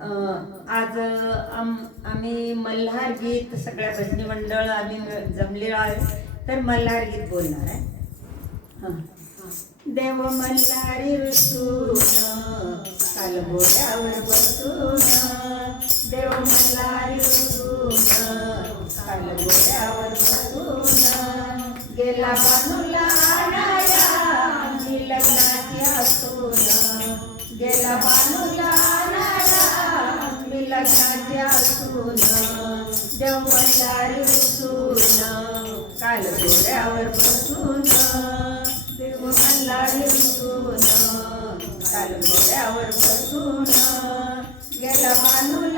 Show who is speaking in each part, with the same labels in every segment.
Speaker 1: आज आम आम्ही मल्हार गीत सगळ्या भजनी मंडळ आम्ही जमलेलो आहे. तर मल्हार गीत बोलणार आहे. देव मल्हारी ऋतून कालबोऱ्यावर बसून. देव मल्हारी ऋतून कालबोऱ्यावर बसून. गेला बानूला आणाया लग्नाची असून. गेला बानूला लग्नाच्या सून जमदारी सून काल घोड्यावर बसून देव मल्हारी सून काल घोड्यावर बसून गेला मानून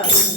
Speaker 1: up.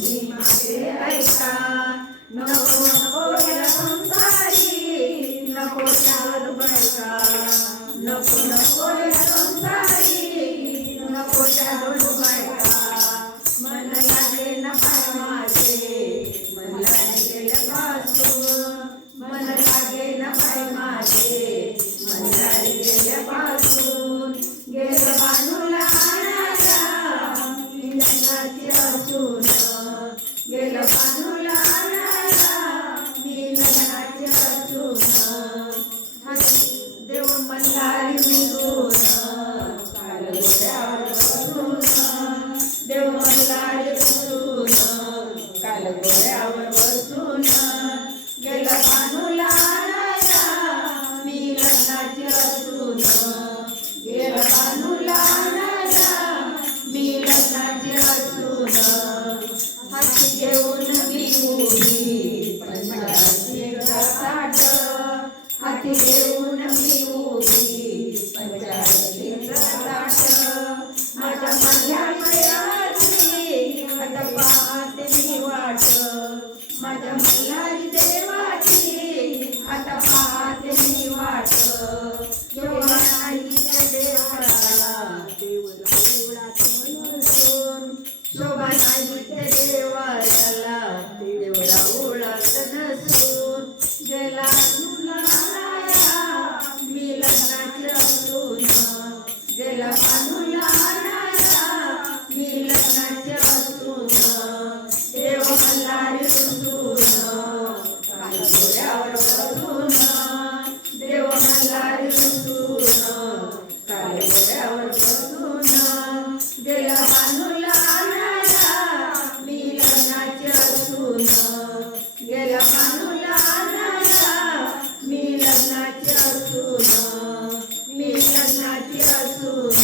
Speaker 1: Oh.